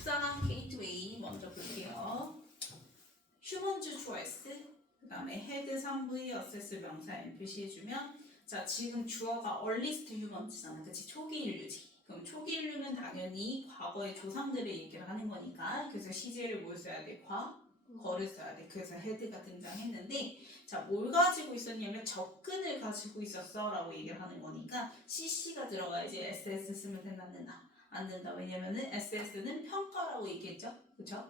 14강 게이트웨이 먼저 볼게요. 휴먼즈 초이스, 그 다음에 헤드 3V 어세스 명사에 표시해주면, 자, 지금 주어가 earliest humans잖아. 그치? 초기 인류지. 그럼 초기 인류는 당연히 과거의 조상들을 얘기를 하는 거니까, 그래서 시제를 뭘 써야 돼? 과거를 써야 돼. 그래서 헤드가 등장했는데, 자, 뭘 가지고 있었냐면 접근을 가지고 있었어 라고 얘기를 하는 거니까 CC가 들어가야지 SS 쓰면 된다 안 된다? 안 된다. 왜냐면은 SS는 평가라고 얘기했죠. 그쵸?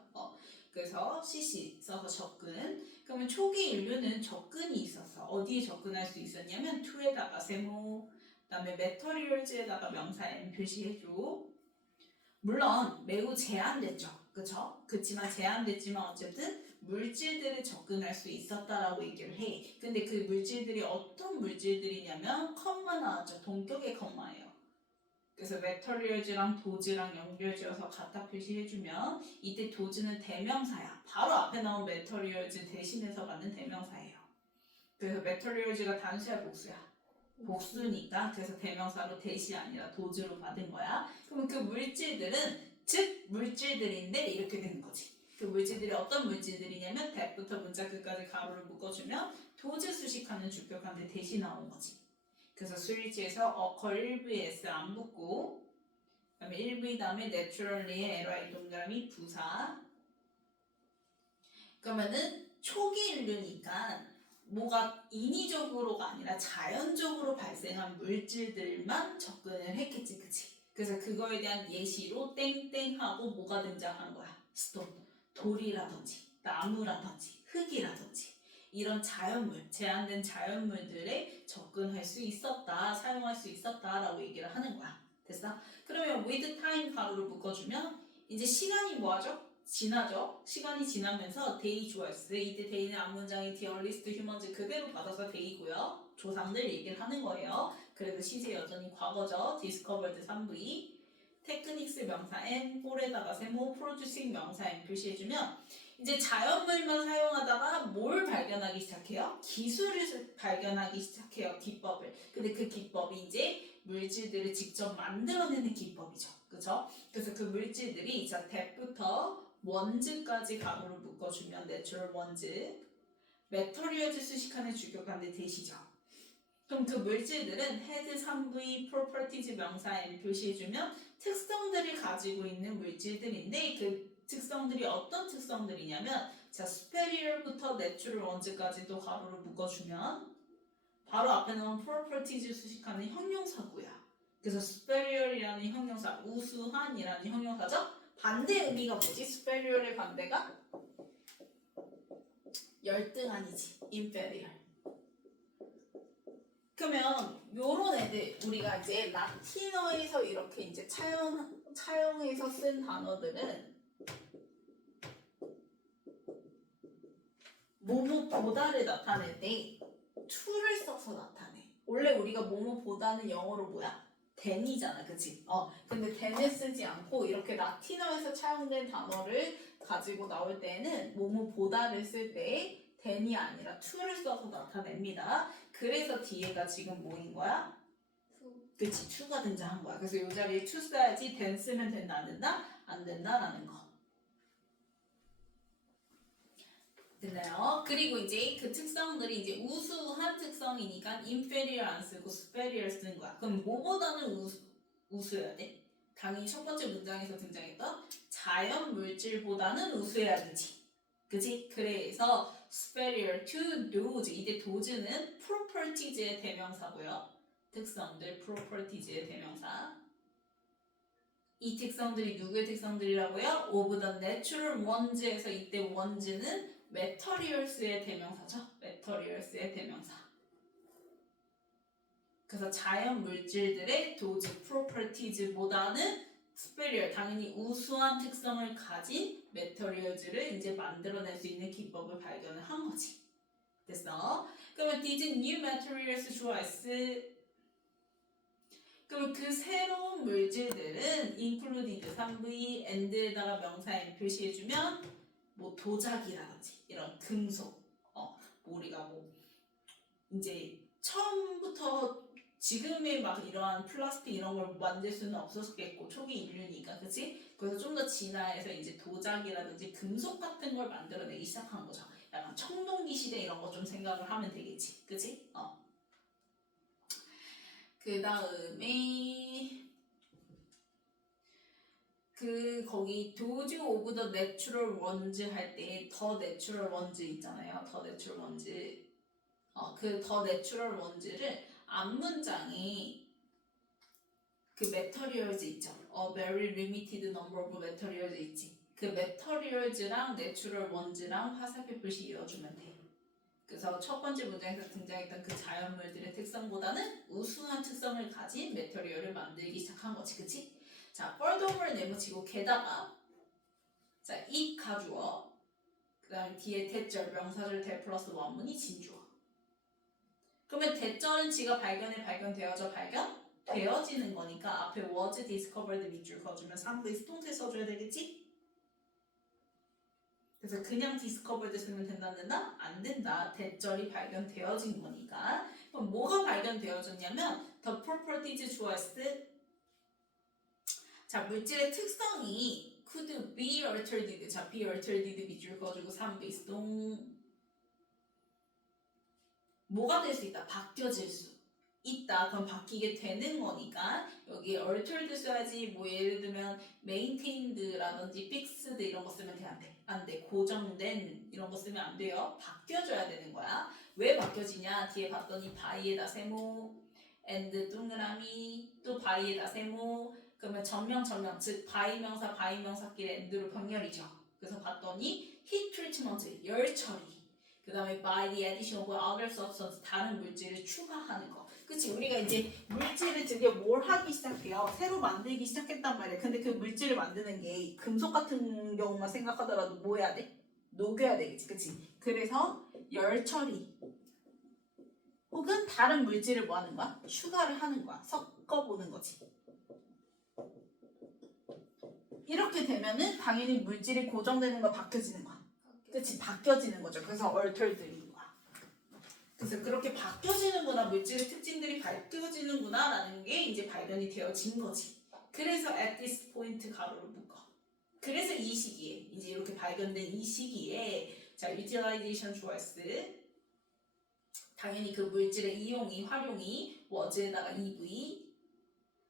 그래서 CC 써서 접근. 그러면 초기 인류는 접근이 있었어. 어디에 접근할 수 있었냐면 to에다가 세모, 그 다음에 materials에다가 명사 M 표시해줘. 물론 매우 제한됐죠. 그쵸? 그치만 제한됐지만 어쨌든 물질들에 접근할 수 있었다라고 얘기를 해. 근데 그 물질들이 어떤 물질들이냐면 컴마 나왔죠. 동격의 컴마예요. 그래서 materials랑 도즈랑 연결지어서 갖다 표시해주면 이때 도즈는 대명사야. 바로 앞에 나온 materials 대신해서 받는 대명사예요. 그래서 materials가 단수야 복수야? 복수니까 그래서 대명사로 대시 아니라 도즈로 받은 거야. 그럼 그 물질들은 즉 물질들인데 이렇게 되는 거지. 그 물질들이 어떤 물질들이냐면 that부터 문자 끝까지 가로를 묶어주면 도즈 수식하는 주격한데 대시 나온 거지. 그래서 수일지에서 occur 1V에 S 안 붙고 그 다음에 1V 다음에 naturally의 LI 동그라미 부사. 그러면은 초기 인류니까 뭐가 인위적으로가 아니라 자연적으로 발생한 물질들만 접근을 했겠지, 그치? 그래서 그거에 대한 예시로 땡땡하고 뭐가 등장한 거야? 스톤, 돌이라든지 나무라든지 흙이라든지 이런 자연물, 제한된 자연물들에 접근할 수 있었다, 사용할 수 있었다라고 얘기를 하는 거야. 됐어? 그러면 with time 가로를 묶어주면 이제 시간이 뭐하죠? 지나죠. 시간이 지나면서 day 주어였어. 이때 day는 앞문장이 the earliest humans 그대로 받아서 day고요. 조상들 얘기를 하는 거예요. 그래도 시제 여전히 과거죠. discovered 3V 테크닉스 명사 N, 폴에다가 세모, producing 명사 N 표시해주면 이제 자연물만 사용하다가 뭘 발견하기 시작해요? 기술을 발견하기 시작해요. 기법을. 근데 그 기법이 이제 물질들을 직접 만들어내는 기법이죠. 그쵸? 그래서 그 물질들이 자, that부터 원즈까지 가로를 묶어주면 내추럴 원즈, 메터리얼즈 수식하는 주격한데 대시죠. 그럼 그 물질들은 헤드 3V properties 명사에 표시해주면 특성들을 가지고 있는 물질들인데 그 특성들이 어떤 특성들이냐면 자, superior부터 내추럴 원즈까지도 가로를 묶어주면 바로 앞에 나온 properties 수식하는 형용사고요. 그래서 superior이라는 형용사, 우수한이라는 형용사죠. 반대 의미가 뭐지? superior의 반대가 열등한이지. inferior. 그러면 요런 애들 우리가 이제 라틴어에서 이렇게 이제 차용해서 쓴 단어들은 뭐뭐보다를 나타낼 때 to를 써서 나타내. 원래 우리가 뭐뭐보다는 영어로 뭐야? than이잖아, 그치? 근데 than을 쓰지 않고 이렇게 라틴어에서 차용된 단어를 가지고 나올 때는 뭐뭐보다를 쓸 때 than이 아니라 to를 써서 나타냅니다. 그래서 뒤에가 지금 뭐인 거야? 그치, to가 등장한 거야. 그래서 이 자리에 to 써야지 than 쓰면 된다, 안 된다? 안 된다라는 거. 됐나요? 그리고 이제 그 특성들이 이제 우수한 특성이니까 inferior 안 쓰고 superior 쓰는 거야. 그럼 뭐보다는 우수해야 돼? 당연히 첫 번째 문장에서 등장했던 자연 물질보다는 우수해야 되지. 그치? 그래서 superior to those. 이때 those는 properties의 대명사고요. 특성들, properties의 대명사. 이 특성들이 누구의 특성들이라고요? of the natural ones에서 이때 ones는 materials의 대명사죠. materials의 대명사. 그래서 자연 물질들의 those properties보다는 superior, 당연히 우수한 특성을 가진 materials를 이제 만들어낼 수 있는 기법을 발견을 한 거지. 됐어? 그러면 these new materials 좋아했어. 그럼 그 새로운 물질들은 included 3V and에다가 명사 M 표시해주면 뭐 도자기라든지 이런 금속, 우리가 뭐 이제 처음부터 지금의 막 이러한 플라스틱 이런 걸 만들 수는 없었겠고 초기 인류니까 그치? 그래서 좀 더 진화해서 이제 도자기라든지 금속 같은 걸 만들어내기 시작한 거죠. 약간 청동기 시대 이런 거 좀 생각을 하면 되겠지, 그치? 그 다음에 거기 도즈 오브 더 내추럴 원즈 할 때 더 내추럴 원즈 있잖아요. 더 내추럴 원즈. 그 더 내추럴 원즈를 앞문장에 그 materials 있죠. A very limited number of materials 있지. 그 materials랑 내추럴 원즈랑 화살표 표시 이어주면 돼. 그래서 첫 번째 문장에서 등장했던 그 자연물들의 특성보다는 우수한 특성을 가진 메터리얼을 만들기 시작한 거지, 그치? 자, furthermore 네모치고 게다가 자, it 가주어 그 다음에 뒤에 대절, 명사절 대 플러스 원문이 진주어. 그러면 대절은 지가 발견되어져 발견되어지는 거니까 앞에 was discovered 밑줄 그어주면 3부의 수동태 써줘야 되겠지? 그래서 그냥 discovered 쓰면 된다 안 된다? 안 된다. 대절이 발견되어진 거니까. 그럼 뭐가 발견되어졌냐면 the properties 주어였을 자, 물질의 특성이 could be altered. 자, be altered 밑줄 그어주고 3부 수동 뭐가 될 수 있다? 바뀌어질 수 있다. 그럼 바뀌게 되는 거니까 여기 altered 써야지. 뭐 예를 들면 maintained라든지 fixed 이런 거 쓰면 안 돼. 안 돼. 고정된 이런 거 쓰면 안 돼요. 바뀌어줘야 되는 거야. 왜 바뀌어지냐? 뒤에 봤더니 by에다 세모 and 동그라미 또 by에다 세모 그러면 전명 즉 by 명사끼리 and로 병렬이죠. 그래서 봤더니 heat treatment 열 처리 그 다음에 by the addition of other substance 다른 물질을 추가하는 거. 그치? 우리가 이제 물질을 드디어 뭘 하기 시작해요? 새로 만들기 시작했단 말이야. 근데 그 물질을 만드는 게 금속 같은 경우만 생각하더라도 뭐 해야 돼? 녹여야 되겠지. 그치? 그래서 열 처리 혹은 다른 물질을 뭐 하는 거야? 추가를 하는 거야. 섞어보는 거지. 이렇게 되면은 당연히 물질이 고정되는 거 바뀌어지는 거야. 그치? 바뀌어지는 거죠. 그래서 altered인 거야. 그래서 그렇게 바뀌어지는구나, 물질의 특징들이 바뀌어지는구나 라는 게 이제 발견이 되어진 거지. 그래서 at this point 가로를 묶어. 그래서 이 시기에 이제 이렇게 발견된 이 시기에 자 utilization choice 당연히 그 물질의 이용이 활용이 was에다가 EV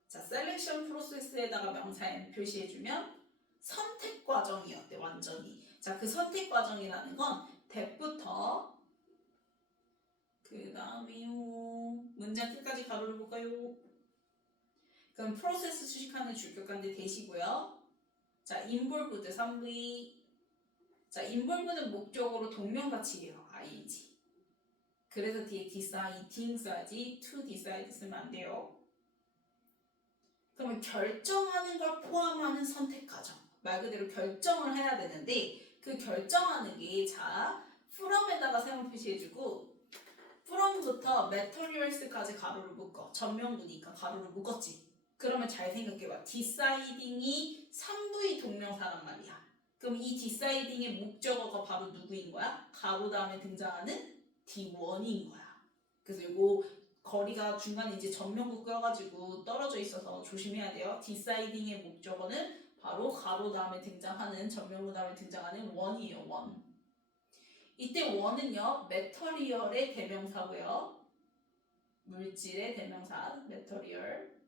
자 selection process에다가 명사 N 표시해주면 선택 과정이었대 완전히. 자, 그 선택 과정이라는 건 that부터 그 다음에요 문장 끝까지 가로를 볼까요? 그럼 프로세스 수식하는 주격관대 대시고요. 자, involved 3V 자, involved는 목적으로 동명사치예요. ing 그래서 뒤에 deciding 써야지 to decide 쓰면 안 돼요. 그러면 결정하는 걸 포함하는 선택 과정 말 그대로 결정을 해야 되는데 그 결정하는 게 자 from에다가 세모 표시해주고 from부터 materials까지 가로를 묶어. 전명구니까 가로를 묶었지. 그러면 잘 생각해봐. deciding이 3부의 동명사란 말이야. 그럼 이 deciding의 목적어가 바로 누구인 거야? 가로 다음에 등장하는 D1인 거야. 그래서 이거 거리가 중간에 이제 전명구 껴가지고 떨어져 있어서 조심해야 돼요. deciding의 목적어는 바로 가로 다음에 등장하는 전명구 다음에 등장하는 원이에요. 원. 이때 원은요 메터리얼의 대명사고요. 물질의 대명사 메터리얼.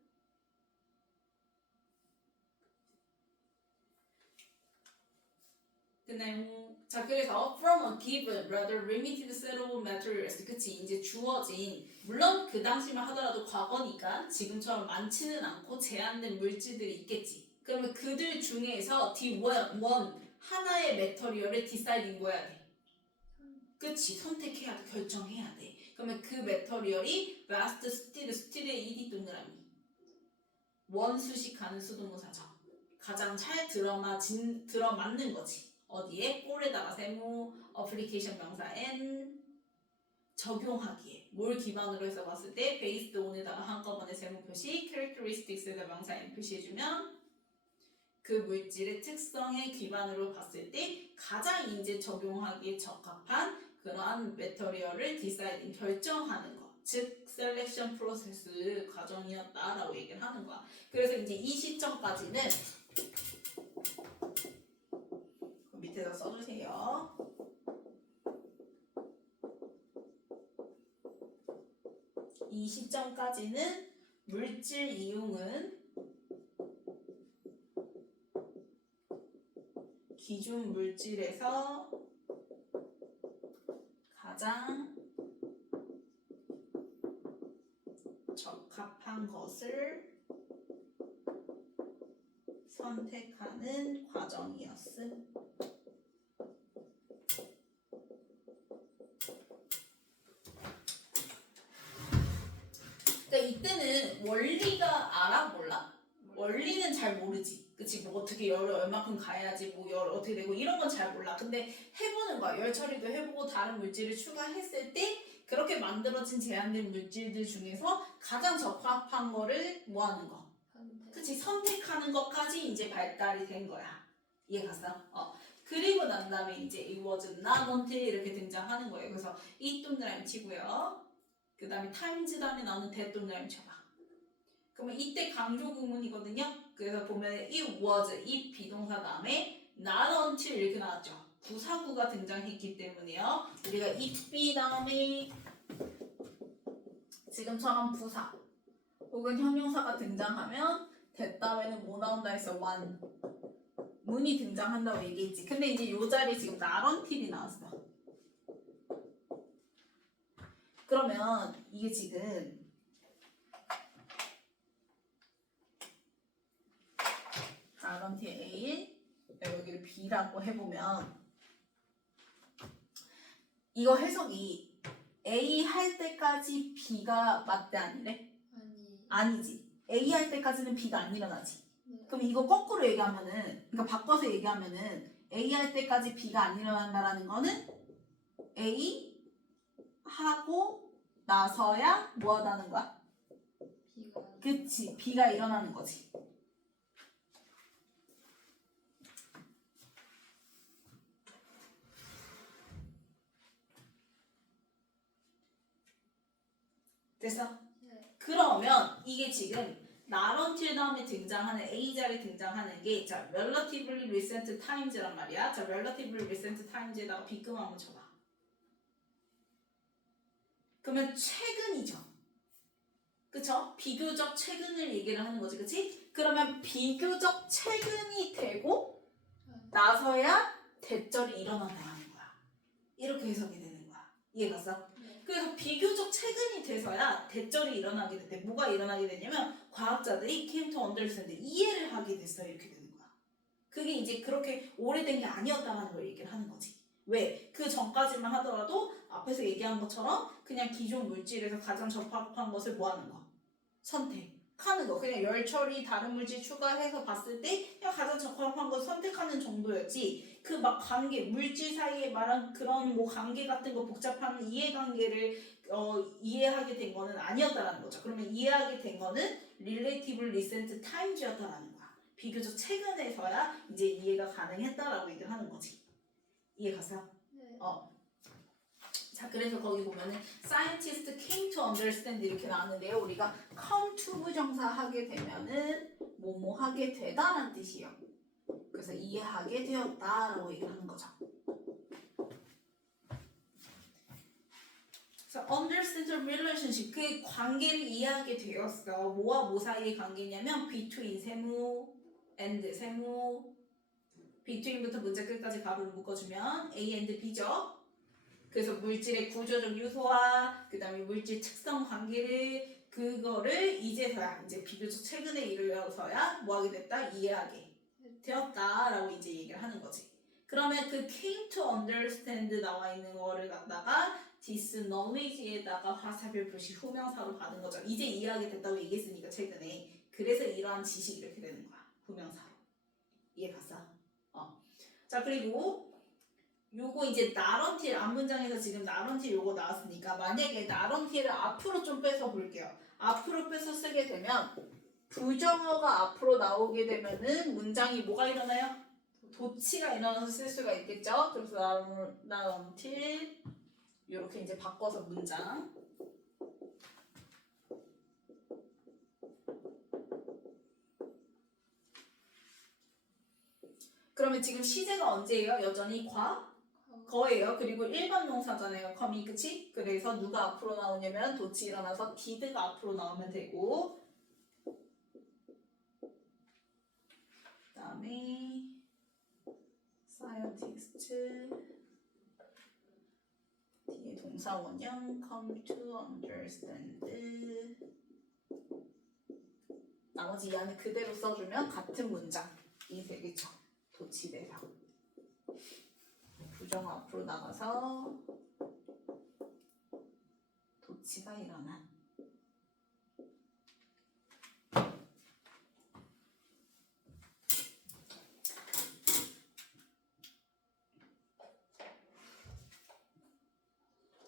됐나요? 자 그래서 from a given rather limited set of materials 그치 이제 주어진 물론 그 당시만 하더라도 과거니까 지금처럼 많지는 않고 제한된 물질들이 있겠지. 그러면 그들 중에서 D1 하나의 메터리얼을 디사이딩 뭐 해야 돼? 그치 선택해야 돼. 결정해야 돼. 그러면 그 메터리얼이 last sted의 ed 동그라미 원수식하는 수동사죠. 가장 잘 들어맞는 거지. 어디에? 꼴에다가 세모 어플리케이션 명사 N 적용하기에 뭘 기반으로 해서 봤을 때 based on에다가 한꺼번에 세모 표시 characteristics에다 명사 N 표시해주면 그 물질의 특성에 기반으로 봤을 때 가장 이제 적용하기에 적합한 그러한 메터리얼을 디사이딩 결정하는 것 즉 셀렉션 프로세스 과정이었다라고 얘기를 하는 거야. 그래서 이제 이 시점까지는 밑에다 써주세요. 이 시점까지는 물질 이용은 기존 물질에서 가장 적합한 것을 선택하는 과정이었음. 그러니까 이때는 원리가 알아 몰라? 원리는 잘 모르지. 그치? 뭐 어떻게 열을 얼마큼 가야지 뭐 열 어떻게 되고 이런 건 잘 몰라. 근데 해보는 거야. 열 처리도 해보고 다른 물질을 추가했을 때 그렇게 만들어진 제한된 물질들 중에서 가장 적합한 거를 뭐 하는 거? 그치? 선택하는 것까지 이제 발달이 된 거야. 이해 갔어? 그리고 난 다음에 이제 it was not until 이렇게 등장하는 거예요. 그래서 이 동그라미 치고요. 그 다음에 times 다음에 나오는 that 동그라미 쳐봐. 그러면 이때 강조 구문이거든요. 그래서 보면 it was, 이 비동사 다음에 not until 이렇게 나왔죠. 부사구가 등장했기 때문에요. 우리가 it be 다음에 지금처럼 부사 혹은 형용사가 등장하면 that 다음에는 뭐 나온다 해서 one 문이 등장한다고 얘기했지. 근데 이제 이 자리에 지금 not until이 나왔어. 그러면 이게 지금 not until A 여기를 B라고 해보면 이거 해석이 A 할 때까지 B가 맞대 아니래? 아니지. A 할 때까지는 B가 안 일어나지. 그럼 이거 거꾸로 얘기하면은, 그러니까 바꿔서 얘기하면은 A 할 때까지 B가 안 일어난다라는 거는 A 하고 나서야 뭐 하다는 거야? 그치. B가 일어나는 거지. 됐어? 네. 그러면 이게 지금 not until 다음에 등장하는 A 자리에 등장하는 게 자, relatively recent times란 말이야. 자, relatively recent times에다가 비금 한번 쳐봐. 그러면 최근이죠. 그쵸? 비교적 최근을 얘기를 하는 거지. 그치? 그러면 비교적 최근이 되고 나서야 대절이 일어난다는 거야. 이렇게 해석이 되는 거야. 이해갔어? 그래서 비교적 최근이 돼서야 대절이 일어나게 됐대. 뭐가 일어나게 됐냐면 과학자들이 came to understand 이해를 하게 됐어. 이렇게 되는 거야. 그게 이제 그렇게 오래된 게 아니었다는 걸 얘기를 하는 거지. 왜? 그 전까지만 하더라도 앞에서 얘기한 것처럼 그냥 기존 물질에서 가장 적합한 것을 뭐 하는 거? 선택하는 거. 그냥 열 처리 다른 물질 추가해서 봤을 때 그냥 가장 적합한 걸 선택하는 정도였지. 그 막 관계 물질 사이에 말한 그런 뭐 관계 같은 거 복잡한 이해관계를 이해하게 된 거는 아니었다라는 거죠. 그러면 이해하게 된 거는 relatively recent times였다라는 거야. 비교적 최근에서야 이제 이해가 가능했다라고 얘기를 하는 거지. 이해 갔어요? 네. 자, 그래서 거기 보면은 scientist came to understand 이렇게 나왔는데요. 우리가 come to 부정사 하게 되면은 뭐뭐 하게 되다라는 뜻이에요. 그래서 이해하게 되었다라고 얘기를 하는 거죠. 그래서 understand the relationship 그 관계를 이해하게 되었어. 뭐와 뭐 사이의 관계냐면 between 세모 and 세모 between부터 문제 끝까지 가로를 묶어주면 A and B죠. 그래서 물질의 구조적 요소와 그 다음에 물질 특성 관계를 그거를 이제서야 이제 비교적 최근에 이르러서야 뭐 하게 됐다? 이해하게 되었다라고 이제 얘기를 하는 거지. 그러면 그 came to understand 나와 있는 거를 갖다가 this knowledge에다가 화살표 표시 후명사로 받은 거죠. 이제 이해하게 됐다고 얘기했으니까 최근에. 그래서 이러한 지식이 이렇게 되는 거야. 후명사로. 이해 갔어? 자, 그리고 요거 이제 not until 앞문장에서 지금 not until 요거 나왔으니까 만약에 not until을 앞으로 좀 빼서 볼게요. 앞으로 빼서 쓰게 되면 부정어가 앞으로 나오게 되면은 문장이 뭐가 일어나요? 도치가 일어나서 쓸 수가 있겠죠? 그래서 not until 이렇게 이제 바꿔서 문장 그러면 지금 시제가 언제예요? 여전히 거예요. 그리고 일반 동사잖아요. com이 그치? 그래서 누가 앞으로 나오냐면 도치 일어나서 did가 앞으로 나오면 되고 그다음에 scientist 뒤에 동사 원형 come to understand 나머지 이 안에 그대로 써주면 같은 문장이 되겠죠. 도치대사 부정 앞으로 나가서 도치가 일어난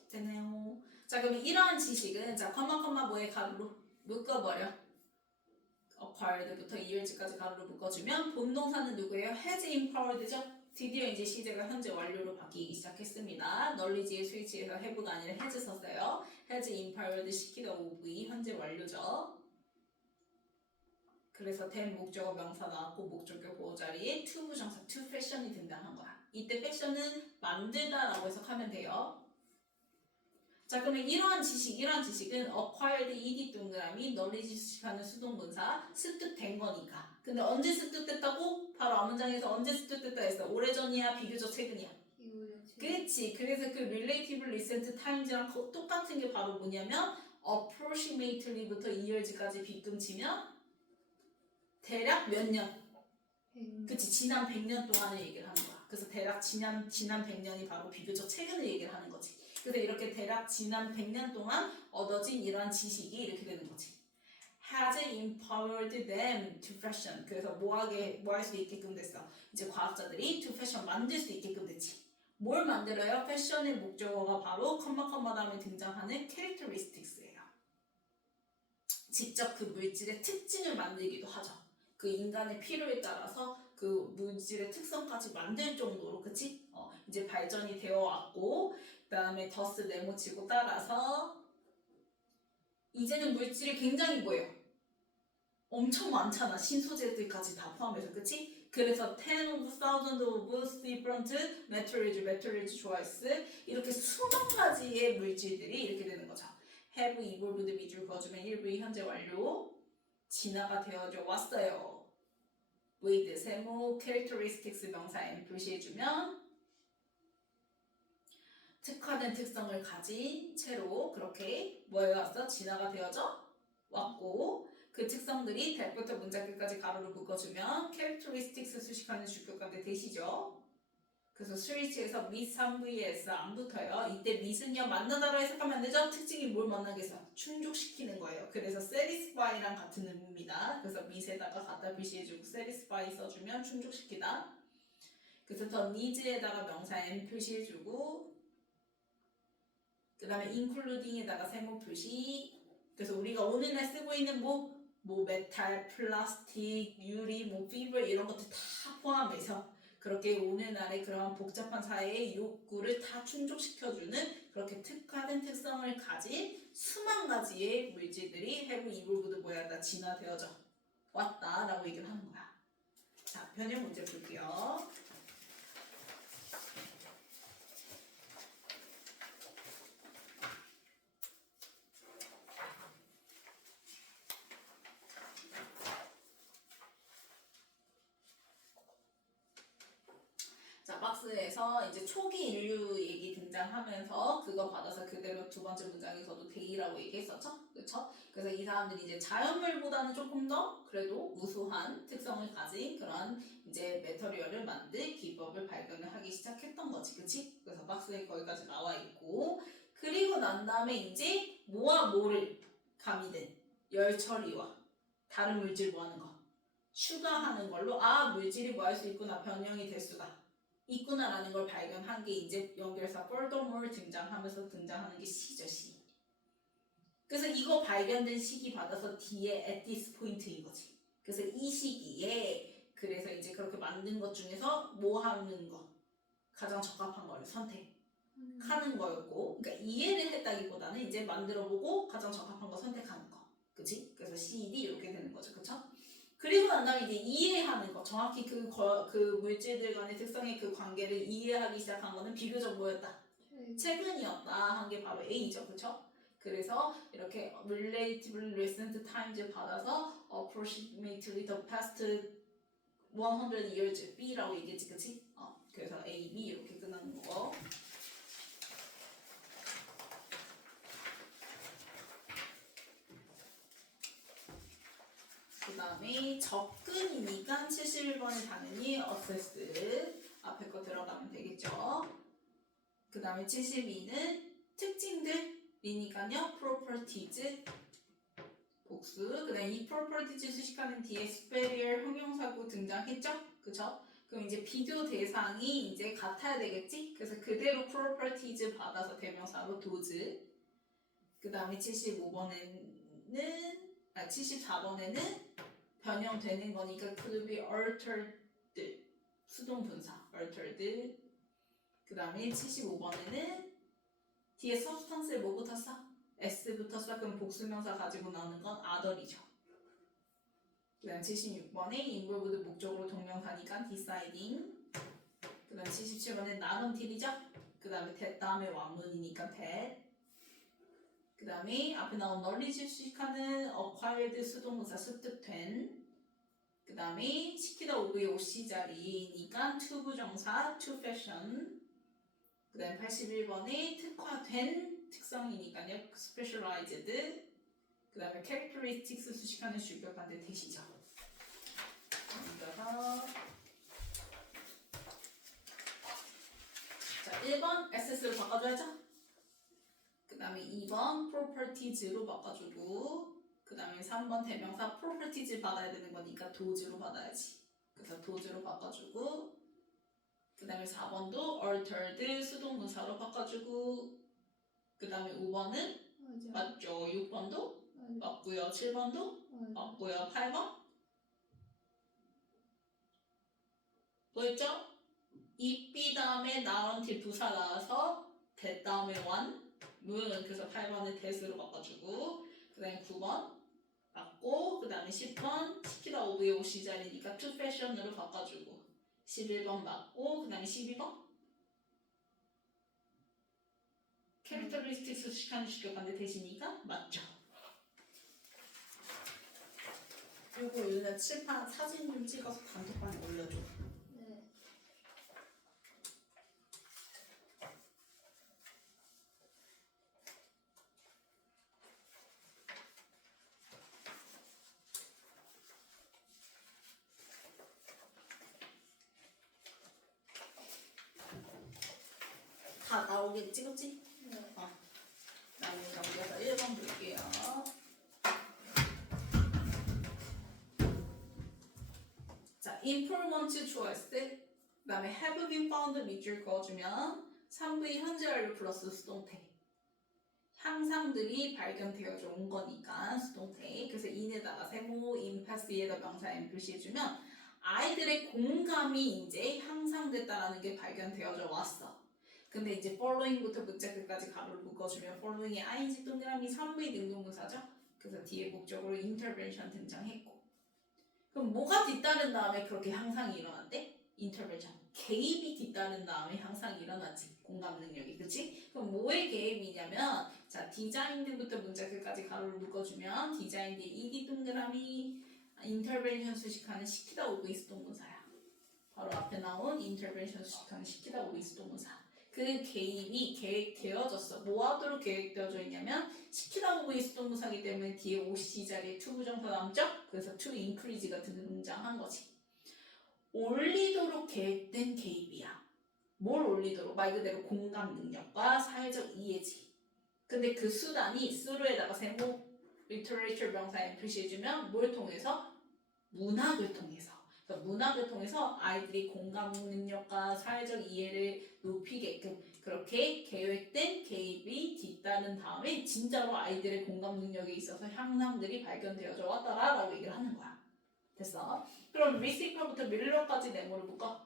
되네요. 자 그럼 이러한 지식은 자 컴마 뭐에 가로로 묶어버려. acquired부터 이을지까지 가로로 묶어주면 본동사는 누구예요? has empowered죠? 드디어 이제 시제가 현재 완료로 바뀌기 시작했습니다. knowledge의 스위치에서 have가 아니라 has 썼어요. has empowered 시키다 OV 현재 완료죠. 그래서 된 목적어 명사 나왔고 목적격 보호 자리에 to 부정사 to fashion이 등장한 거야. 이때 fashion은 만들다라고 해석하면 돼요. 자 그러면 이러한 지식은 acquired ed 동그라미 knowledge 수식하는 수동문사 습득된 거니까. 근데 언제 습득됐다고? 바로 앞문장에서 언제 습득됐다 했어? 오래전이야 비교적 최근이야? 그치. 그래서 그 relative recent times랑 똑같은 게 바로 뭐냐면 approximately부터 years까지 빗금치면 대략 몇 년? 그치. 지난 100년 동안을 얘기를 하는 거야. 그래서 대략 지난 100년이 바로 비교적 최근을 얘기를 하는 거지. 그래서 이렇게 대략 지난 100년 동안 얻어진 이러한 지식이 이렇게 되는 거지. has empowered them to fashion. 그래서 뭐 할 수 있게끔 됐어. 이제 과학자들이 to fashion 만들 수 있게끔 됐지. 뭘 만들어요? 패션의 목적어가 바로 컴마 다음에 등장하는 characteristics예요. 직접 그 물질의 특징을 만들기도 하죠. 그 인간의 필요에 따라서 그 물질의 특성까지 만들 정도로 그치? 이제 발전이 되어 왔고 그 다음에 더스 네모치고 따라서 이제는 물질이 굉장히 뭐예요? 엄청 많잖아. 신소재들까지 다 포함해서 그치? 그래서 10,000 of different materials choice 이렇게 수만 가지의 물질들이 이렇게 되는 거죠. have evolved 밑줄 그어주면 1V 현재 완료 진화가 되어져 왔어요. with 세모 characteristics 명사 M 표시해주면 특화된 특성을 가진 채로 그렇게 뭐해왔어? 진화가 되어져 왔고 그 특성들이 대부터 문장 끝까지 가로로 묶어주면 characteristics 수식하는 주격관대 대시죠. 그래서 스위치에서 mit 3vs 안 붙어요. 이때 mit은요 만나다로 해석하면 안 되죠? 특징이 뭘 만나겠어? 충족시키는 거예요. 그래서 satisfy랑 같은 의미입니다. 그래서 mit에다가 갖다 표시해주고 satisfy 써주면 충족시키다. 그래서 더 needs에다가 명사 n 표시해주고 그 다음에 including에다가 세모 표시. 그래서 우리가 오늘날 쓰고 있는 뭐 메탈, 플라스틱, 유리, 피버 이런 것들 다 포함해서 그렇게 오늘날의 그런 복잡한 사회의 욕구를 다 충족시켜주는 그렇게 특화된 특성을 가진 수만 가지의 물질들이 have evolved 뭐야다 진화되어져 왔다라고 얘기를 하는 거야. 자, 변형 문제 볼게요. 자, 박스에서 이제 초기 인류 얘기 등장하면서 그거 받아서 그대로 두 번째 문장에서도 데이라고 얘기했었죠? 그렇죠? 그래서 이 사람들이 이제 자연물보다는 조금 더 그래도 우수한 특성을 가진 그런 이제 메터리얼을 만들 기법을 발견을 하기 시작했던 거지, 그렇지? 그래서 박스에 거기까지 나와 있고 그리고 난 다음에 이제 뭐와 뭐를 가미된 열 처리와 다른 물질 뭐 하는 거 추가하는 걸로 물질이 뭐 할 수 있구나 변형이 될 수가 있구나라는 걸 발견한 게 이제 연결사 furthermore 등장하면서 등장하는 게 C죠, C. 그래서 이거 발견된 시기 받아서 뒤에 at this point인 거지. 그래서 이 시기에 그래서 이제 그렇게 만든 것 중에서 뭐 하는 거 가장 적합한 거를 선택하는 거였고 그러니까 이해를 했다기보다는 이제 만들어보고 가장 적합한 거 선택하는 거. 그치? 그래서 C, D 이렇게 되는 거죠. 그쵸? 그리고 난 다음에 이제 이해하는 거, 정확히 그 물질들 간의 특성의 그 관계를 이해하기 시작한 거는 비교적 뭐였다? 최근이었다 한 게 바로 A죠, 그쵸? 그래서 이렇게 relatively recent times 받아서 approximately the past 100 years B라고 얘기했지, 그치? 그래서 A, B 이렇게 끝나는 거. 그 다음에 접근이니까 71번은 당연히 assess 앞에 거 들어가면 되겠죠. 그 다음에 72는 특징들이니까요. properties 복수. 그 다음에 이 properties 수식하는 뒤에 superior 형용사고 등장했죠? 그쵸? 그럼 이제 비교 대상이 이제 같아야 되겠지? 그래서 그대로 properties 받아서 대명사로 does. 그 다음에 74번에는 변형되는 거니까 could be altered 수동분사 altered. 그 다음에 75번에는 뒤에 substance를 뭐부터 써? S부터 써. 그럼 복수명사 가지고 나오는 건 other이죠. 그 다음 76번에 involved 목적으로 동명사니까 deciding. 그 다음 77번에 not until이죠. 그 다음에 that 다음에 완문이니까 that. 그 다음에 앞에 나온 knowledge 수식하는 acquired 수동문사 습득된. 그 다음에 시키다 오브의 OC 자리니까 to 부정사 to fashion. 그 다음에 81번에 특화된 특성이니까요 specialized. 그 다음에 characteristics 수식하는 주격한데 대시죠. 넘겨서 자 1번 SS로 바꿔줘야죠. 그 다음에 2번 properties로 바꿔주고 그 다음에 3번 대명사 properties 받아야 되는 거니까 does로 받아야지. 그래서 does로 바꿔주고 그 다음에 4번도 altered 수동문사로 바꿔주고 그 다음에 5번은 맞죠. 6번도 맞고요. 7번도 맞고요. 8번 뭐였죠? 입비 다음에 나운티 부사 나와서 대 다음에 원 문. 그래서 8번은 대스로 바꿔주고 그 다음에 9번 맞고 그 다음에 10번 시키다 오브의 오시 자리니까 to fashion으로 바꿔주고 11번 맞고 그 다음에 12번 캐릭터리스틱스 수식하는 주격한데 대시니까 맞죠. 그리고 윤아 칠판 사진 좀 찍어서 단톡방에 올려줘. 네. 다 나오겠지, 그치? 네. 나는 넘겨서 1번 볼게요. 자, informant choice 그 다음에 have been found 밑줄 그어주면 3부의 현재 완료 플러스 수동태 향상들이 발견되어져 온 거니까 수동태. 그래서 in에다가 세모, in pass에다 명사 n 표시해주면 아이들의 공감이 이제 향상됐다라는 게 발견되어져 왔어. 근데 이제 following부터 문자 끝까지 가로를 묶어주면 following의 ing 동그라미 3부의 능동문사죠. 그래서 뒤에 목적으로 intervention 등장했고 그럼 뭐가 뒤따른 다음에 그렇게 향상이 일어났대? intervention. 개입이 뒤따른 다음에 향상이 일어났지. 공감 능력이. 그치? 그럼 뭐의 개입이냐면 자 디자인드부터 문자 끝까지 가로를 묶어주면 디자인드의 ed 동그라미 intervention 수식하는 시키다 오브이스 동문사야. 바로 앞에 나온 intervention 수식하는 시키다 오브이스 동문사. 그 개입이 계획되어졌어. 뭐 하도록 계획되어져 있냐면 시키다 오브이스 동문사기 때문에 뒤에 OC 자리에 to 부정사 남죠? 그래서 to increase가 등장한 거지. 올리도록 계획된 개입이야. 뭘 올리도록? 말 그대로 공감 능력과 사회적 이해지. 근데 그 수단이 수로에다가 세모 literature 명사에 표시해주면 뭘 통해서? 문학을 통해서. 그러니까 문학을 통해서 아이들이 공감 능력과 사회적 이해를 높이게끔 그렇게 계획된 개입이 뒤따른 다음에 진짜로 아이들의 공감 능력에 있어서 향상들이 발견되어져 왔다라고 얘기를 하는 거야. 됐어? 그럼 리시퍼부터 밀러까지 네모를 묶어.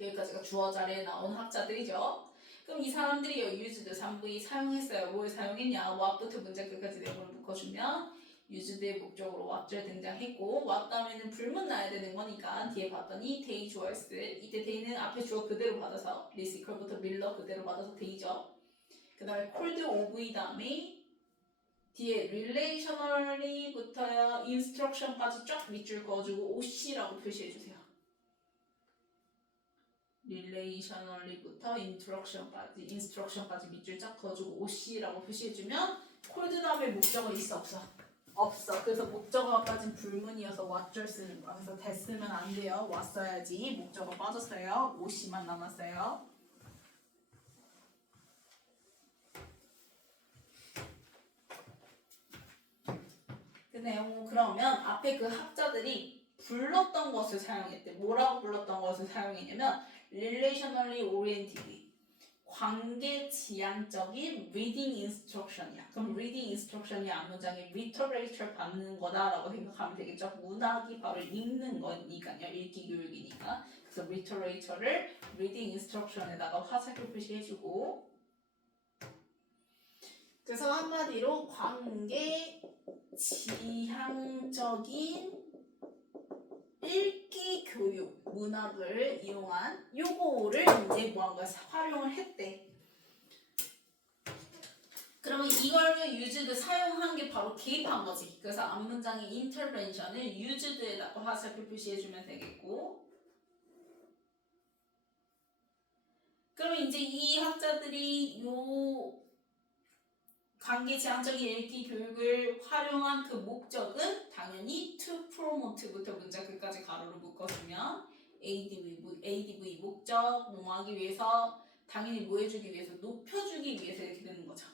여기까지가 주어 자리에 나온 학자들이죠. 그럼 이 사람들이 used 3부의 사용했어요. 뭘 사용했냐? what부터 문제 끝까지 네모를 묶어주면 used의 목적으로 what절 등장했고 what 다음에는 불문 나야 되는 거니까 뒤에 봤더니 they 주어였어. 이때 they는 앞에 주어 그대로 받아서 리시컬부터 밀러 그대로 받아서 they죠. 그 다음에 cold of 다음에 뒤에 relationally부터 instruction까지 쫙 밑줄 그어주고 OC라고 표시해주세요. relationally부터 instruction까지 밑줄 쫙 그어주고 OC라고 표시해주면 cold 다음에 목적어 있어 없어? 없어. 그래서 목적어까지는 불문이어서 what절 쓰는 거야. 그래서 됐으면 안 돼요. 왔어야지. 목적어 빠졌어요. OC만 남았어요. 그 내용 그러면 앞에 그 학자들이 불렀던 것을 사용했대. 뭐라고 불렀던 것을 사용했냐면 relationally oriented 관계 지향적인 reading instruction이야. 그럼 reading instruction이 앞문장에 literature 받는 거다라고 생각하면 되겠죠. 문학이 바로 읽는 거니까요. 읽기 교육이니까. 그래서 literature를 reading instruction에다가 화살표 표시해주고 그래서 한마디로 관계 지향적인 읽기 교육 문학을 이용한 요거를 이제 뭐한 거야? 활용을 했대. 그러면 이걸 used 사용한 게 바로 개입한 거지. 그래서 앞문장의 intervention을 used에다가 화살표 표시해주면 되겠고. 그러면 이제 이 학자들이 요 관계 지향적인 읽기 교육을 활용한 그 목적은 당연히 to promote부터 문장 끝까지 가로로 묶어주면 ADV 목적 뭐하기 위해서 당연히 뭐 해주기 위해서 높여주기 위해서 이렇게 되는 거죠.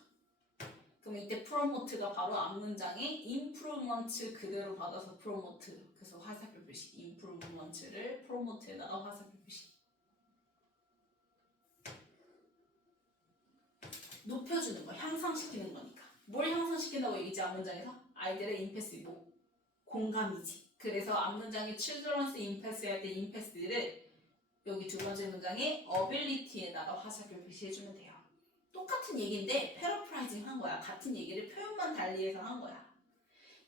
그럼 이때 promote가 바로 앞문장의 improvement 그대로 받아서 promote 그래서 화살표 표시 improvement를 promote에다가 화살표 표시 높여주는 거, 향상시키는 거니까. 뭘 향상시킨다고 얘기했지 앞문장에서? 아이들의 임패스, 공감이지. 그래서 앞문장에 children's impathy 할 때 impathy를 여기 두 번째 문장에 ability에다가 화살표 표시해주면 돼요. 똑같은 얘기인데 패러프라이징 한 거야. 같은 얘기를 표현만 달리해서 한 거야.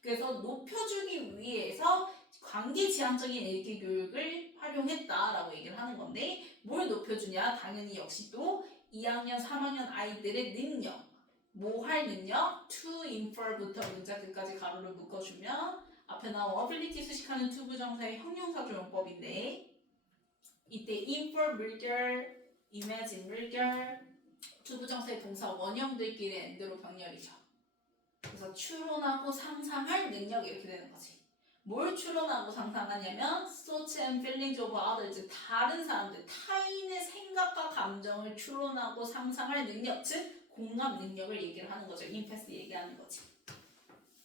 그래서 높여주기 위해서 관계 지향적인 읽기 교육을 활용했다라고 얘기를 하는 건데 뭘 높여주냐? 당연히 역시 또 2학년, 3학년 아이들의 능력, 뭐 할 능력, to infer부터 문장 끝까지 가로를 묶어주면 앞에 나온 ability 수식하는 to 부정사의 형용사조용법인데 이때 infer 물결, imagine 물결, to 부정사의 동사 원형들끼리 end로 병렬이죠. 그래서 추론하고 상상할 능력 이렇게 되는 거지. 뭘 추론하고 상상하냐면 thoughts and feelings of others 다른 사람들 타인의 생각과 감정을 추론하고 상상할 능력 즉 공감 능력을 얘기를 하는 거죠. 임패스 얘기하는 거지.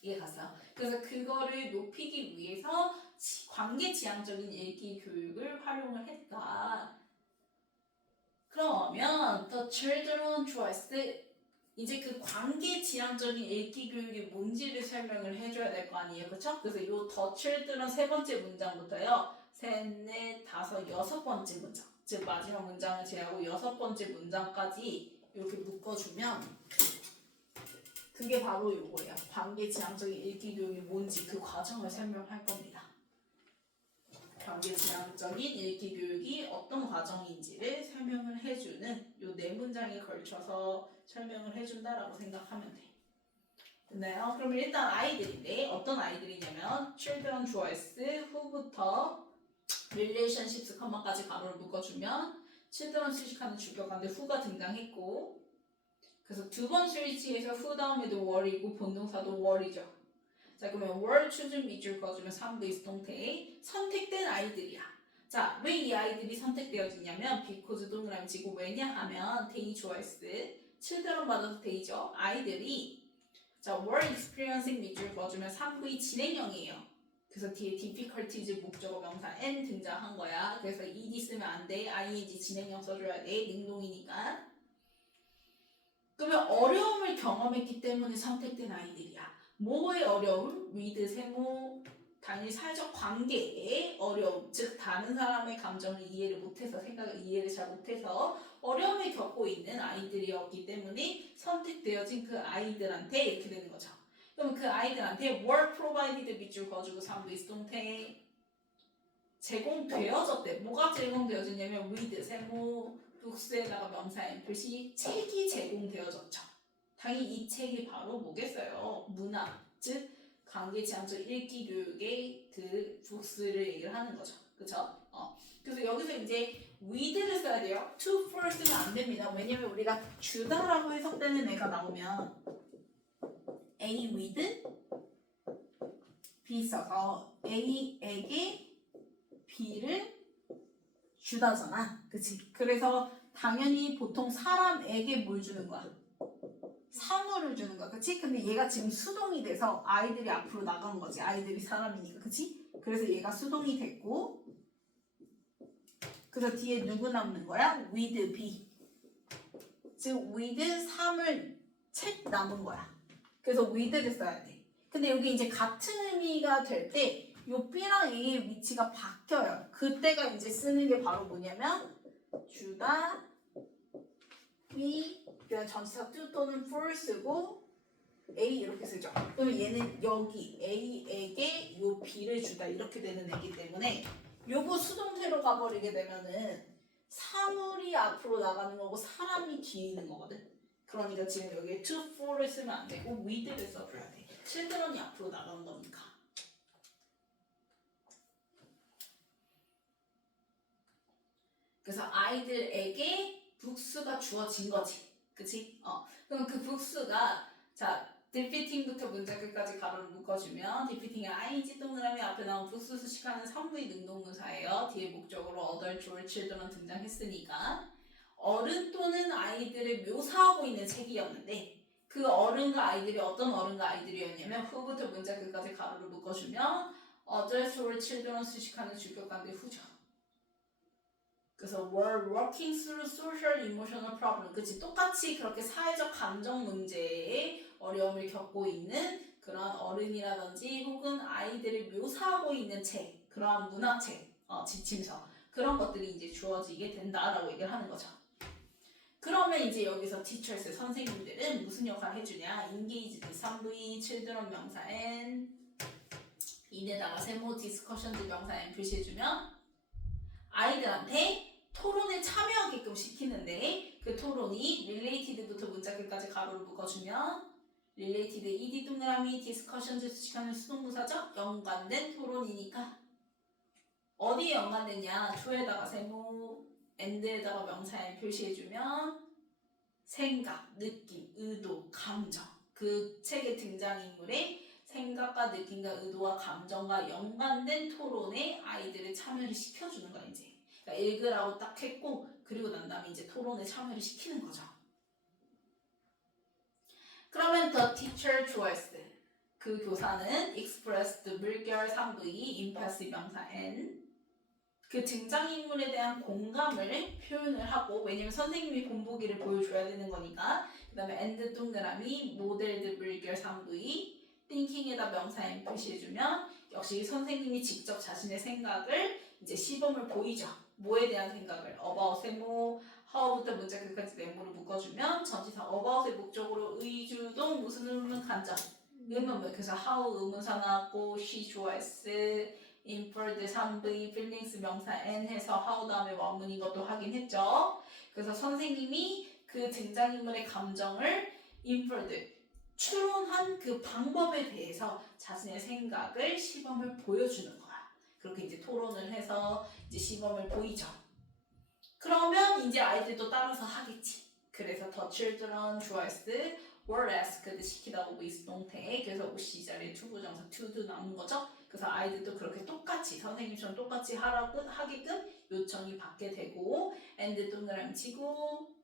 이해 갔어요? 그래서 그거를 높이기 위해서 관계 지향적인 읽기 교육을 활용을 했다. 그러면 the children choice 이제 그 관계 지향적인 읽기 교육이 뭔지를 설명을 해줘야 될 거 아니에요, 그렇죠? 그래서 이 the children 세 번째 문장부터요, 셋, 넷, 다섯, 여섯 번째 문장, 즉 마지막 문장을 제외하고 여섯 번째 문장까지 이렇게 묶어주면 그게 바로 이거예요. 관계 지향적인 읽기 교육이 뭔지 그 과정을 설명할 겁니다. 관계 지향적인 읽기 교육이 어떤 과정인지를 설명을 해주는 이 네 문장에 걸쳐서 설명을 해준다라고 생각하면 돼. 됐나요? 그럼 일단 아이들인데 어떤 아이들이냐면 children choice who부터 relationships 컴마까지 가로를 묶어주면 children 수식하는 주격한데 who가 등장했고 그래서 두 번 스위치에서 who 다음에도 were이고 본동사도 were이죠. 자 그러면 were choose 밑줄 그어주면 3부 수동태 선택된 아이들이야. 자 왜 이 아이들이 선택되어지냐면 because 동그라미 치고 왜냐하면 they choice children 받아서 they죠. 아이들이 자 were experiencing 밑줄 그어주면 3부의 진행형이에요. 그래서 뒤에 difficulties 목적어 명사 n 등장한 거야. 그래서 ed 쓰면 안 돼. ing 진행형 써줘야 돼. 능동이니까. 그러면 어려움을 경험했기 때문에 선택된 아이들이야. 뭐의 어려움? read 세모 당연히 사회적 관계의 어려움, 즉 다른 사람의 감정을 이해를 못해서 생각을 이해를 잘 못해서 어려움을 겪고 있는 아이들이었기 때문에 선택되어진 그 아이들한테 이렇게 되는 거죠. 그럼 그 아이들한테 were provided 밑줄 그어주고 3부 수동태 제공되어졌대. 뭐가 제공되어졌냐면 with 세모 book스에다가 명사 NPC 책이 제공되어졌죠. 당연히 이 책이 바로 뭐겠어요? 문화, 즉 관계 지향적 읽기 교육의 그 book스를 얘기를 하는 거죠. 그쵸? 그래서 여기서 이제 with를 써야 돼요. to for 쓰면 안 됩니다. 왜냐면 우리가 주다라고 해석되는 애가 나오면 A with B 써서 A에게 B를 주다잖아. 그치? 그래서 당연히 보통 사람에게 뭘 주는 거야? 사물을 주는 거야. 그치? 근데 얘가 지금 수동이 돼서 아이들이 앞으로 나간 거지. 아이들이 사람이니까. 그치? 그래서 얘가 수동이 됐고 그래서 뒤에 누구 남는 거야? with B. 즉 with 사물 책 남은 거야. 그래서 with를 써야 돼. 근데 여기 이제 같은 의미가 될 때 요 B랑 A의 위치가 바뀌어요. 그때가 이제 쓰는 게 바로 뭐냐면 주다 B 그냥 전치사 to 또는 for 쓰고 A 이렇게 쓰죠. 그러면 얘는 여기 A에게 요 B를 주다 이렇게 되는 애기 때문에 요거 수동태로 가버리게 되면은 사물이 앞으로 나가는 거고 사람이 뒤에 있는 거거든. 그러니까 지금 여기에 to, for를 쓰면 안 되고 with를 써줘야 돼. children이 앞으로 나가는 거니까. 그래서 아이들에게 books가 주어진 거지. 그치? 그럼 그 books가 자 defeating부터 문장 끝까지 가로를 묶어주면 defeating의 ing 동그라미 앞에 나온 books 수식하는 3부의 능동문사예요. 뒤에 목적으로 adult or children 등장했으니까 어른 또는 아이들을 묘사하고 있는 책이었는데 그 어른과 아이들이 어떤 어른과 아이들이었냐면 후부터 문장 끝까지 가로를 묶어주면 adult or children 수식하는 주격관대 후죠. 그래서 were working through social emotional problem. 그치? 똑같이 그렇게 사회적 감정 문제에 어려움을 겪고 있는 그런 어른이라든지 혹은 아이들을 묘사하고 있는 책, 그런 문화책, 지침서 그런 것들이 이제 주어지게 된다라고 얘기를 하는 거죠. 그러면 이제 여기서 teachers, 선생님들은 무슨 역할을 해주냐? engaged, 3V, children 명사 n 인에다가 세모 discussions 명사 n 표시해주면 아이들한테 토론에 참여하게끔 시키는데 그 토론이 related부터 문자 끝까지 가로를 묶어주면 related, ed 동그라미, discussions 수식하는 수동부사죠? 연관된 토론이니까 어디에 연관됐냐? to에다가 세모, and에다가 명사에 표시해주면 생각, 느낌, 의도, 감정 그 책의 등장인물의 생각과 느낌과 의도와 감정과 연관된 토론에 아이들을 참여를 시켜주는 거야 이제. 그러니까 읽으라고 딱 했고 그리고 난 다음에 이제 토론에 참여를 시키는 거죠. 그러면 the teacher choice 그 교사는 expressed 물결 3V impassive 명사 n 그 등장인물에 대한 공감을 표현을 하고 왜냐면 선생님이 본보기를 보여줘야 되는 거니까 그 다음에 and 동그라미 modeled 물결 3V thinking에다 명사 n 표시해주면 역시 선생님이 직접 자신의 생각을 이제 시범을 보이죠. 뭐에 대한 생각을 about 세모 how부터 문자 끝까지 네모를 묶어주면 전치사 about의 목적으로 의주동 무슨 의문 간접 의문문 그래서 how 의문사 나왔고 she 좋아했어 inferred 3V feelings 명사 n 해서 how 다음에 원문인 것도 확인했죠. 그래서 선생님이 그 등장인물의 감정을 inferred 추론한 그 방법에 대해서 자신의 생각을 시범을 보여주는 거야. 그렇게 이제 토론을 해서 이제 시범을 보이죠. 그러면 이제 아이들도 따라서 하겠지. 그래서 the children 좋아했어 were asked 시키다 오고 있동태 그래서 OC 자리에 투부정사 to도 나오는 거죠. 그래서 아이들도 그렇게 똑같이 선생님처럼 똑같이 하게끔 요청이 받게 되고 and 동그라미 치고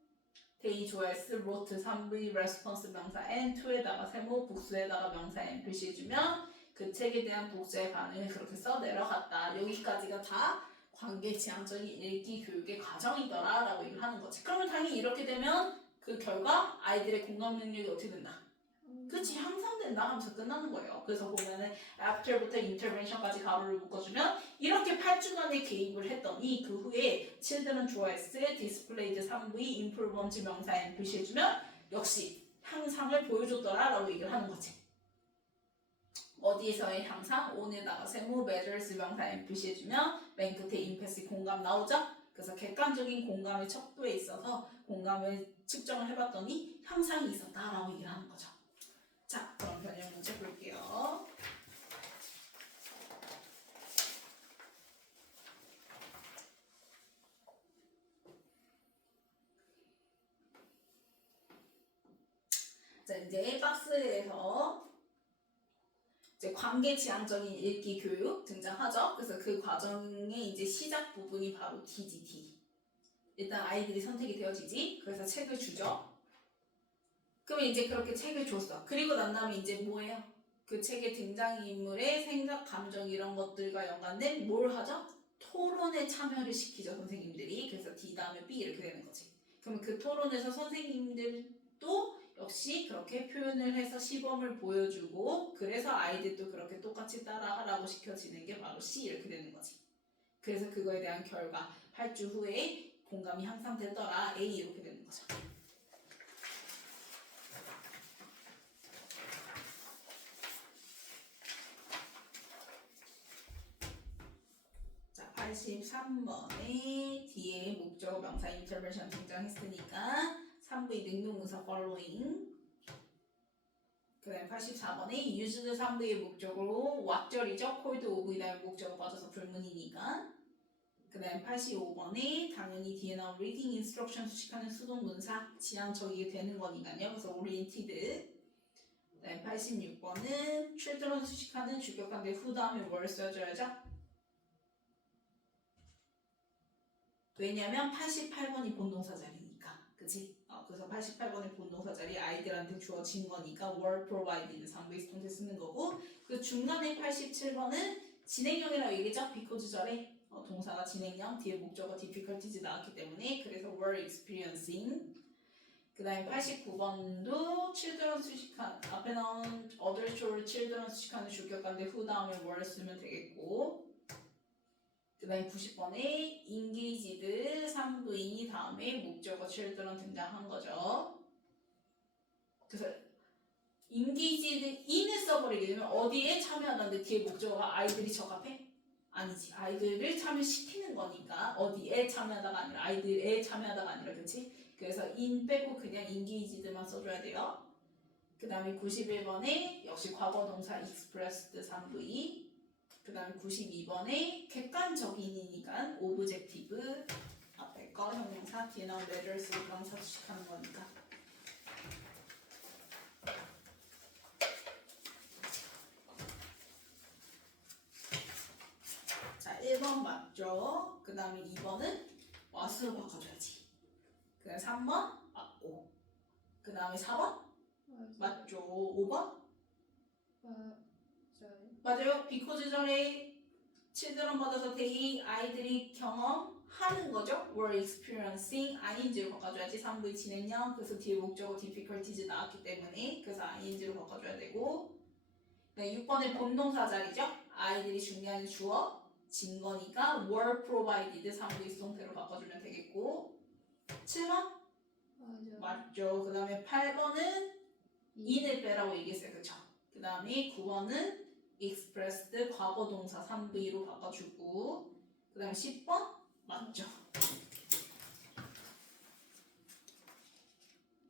they 좋아했어 wrote 3V response 명사 n 2에다가 세모 복수에다가 명사 n 표시해주면 그 책에 대한 독자의 반응을 그렇게 써 내려갔다. 여기까지가 다 관계 지향적인 읽기 교육의 과정이더라 라고 얘기를 하는 거지. 그러면 당연히 이렇게 되면 그 결과 아이들의 공감 능력이 어떻게 된다? 그치 향상된다 하면서 끝나는 거예요. 그래서 보면은 after부터 intervention까지 가로를 묶어주면 이렇게 8주간의 개입을 했더니 그 후에 children 좋아했어 displayed 3V improvement 명사 n 표시해주면 역시 향상을 보여줬더라 라고 얘기를 하는 거지. 어디에서의 향상? on에다가 세모 measures 명사 n 표시해주면 맨 끝에 임패스 공감 나오죠? 그래서 객관적인 공감의 척도에 있어서 공감을 측정을 해봤더니 향상이 있었다라고 얘기를 하는 거죠. 자, 그럼 변형 문제 볼게요. 자, 이제 박스에서 이제 관계 지향적인 읽기 교육 등장하죠. 그래서 그 과정의 이제 시작 부분이 바로 DGT. 일단 아이들이 선택이 되어지지. 그래서 책을 주죠. 그러면 이제 그렇게 책을 줬어. 그리고 난 다음에 이제 뭐예요? 그 책의 등장인물의 생각, 감정 이런 것들과 연관된 뭘 하죠? 토론에 참여를 시키죠, 선생님들이. 그래서 D 다음에 B 이렇게 되는 거지. 그러면 그 토론에서 선생님들도 역시 그렇게 표현을 해서 시범을 보여주고 그래서 아이들도 그렇게 똑같이 따라하라고 시켜지는 게 바로 C 이렇게 되는 거지. 그래서 그거에 대한 결과 8주 후에 공감이 향상되더라 A 이렇게 되는 거죠. 자, 83번에 뒤에 목적 명사 인터벤션 등장했으니까 3부의 능동문사 following. 그 다음에 84번에 used 3부의 목적으로 왁절이죠. cold of 다음에 목적어 빠져서 불문이니까. 그 다음에 85번에 당연히 뒤에 나온 reading instruction 수식하는 수동문사 지향적이게 되는 거니까요. 그래서 oriented. 그 다음에 86번은 children 수식하는 주격한데 who 다음에 뭘 써줘야죠? 왜냐면 88번이 본동사 자리니까. 그치? 그래서 88번의 본동사 자리 아이들한테 주어진 거니까 were provided 상부의 수동태 쓰는 거고 그 중간에 87번은 진행형이라고 얘기했죠? because 절에 동사가 진행형 뒤에 목적어 difficulties 나왔기 때문에 그래서 were experiencing. 그 다음에 89번도 children 수식한 앞에 나온 adult or children 수식하는 주격관데 who 다음에 were 쓰면 되겠고 그 다음에 90번에 engaged 3부인 다음에 목적어 children 등장한 거죠. 그래서 engaged in을 써버리게 되면 어디에 참여하는데 뒤에 목적어가 아이들이 적합해? 아니지. 아이들을 참여시키는 거니까 어디에 참여하다가 아니라 아이들에 참여하다가 아니라 그치? 그래서 in 빼고 그냥 engaged만 써줘야 돼요. 그 다음에 91번에 역시 과거 동사 expressed 3부인 그 다음에 92번에 객관적인이니까 오브젝티브 앞에 거 형용사 뒤에 나온 measures 명사 수식하는 거니까 자 1번 맞죠? 그 다음에 2번은 what으로 바꿔줘야지. 그 다음에 3번 맞고 그 다음에 4번 맞죠? 5번 맞아요. because 전에 children 받아서 they 아이들이 경험하는 거죠. were experiencing ing로 바꿔줘야지. 3부의 진행형 그래서 뒤에 목적어 difficulties 나왔기 때문에 그래서 ing로 바꿔줘야 되고 네, 6번의 본동사 자리죠. 아이들이 중요한 주어 진 거니까 were provided 3부의 수동태로 바꿔주면 되겠고 7번 맞죠. 그 다음에 8번은 in을 빼라고 얘기했어요. 그쵸? 그 다음에 9번은 expressed 과거 동사 3V로 바꿔주고 그 다음에 10번 맞죠.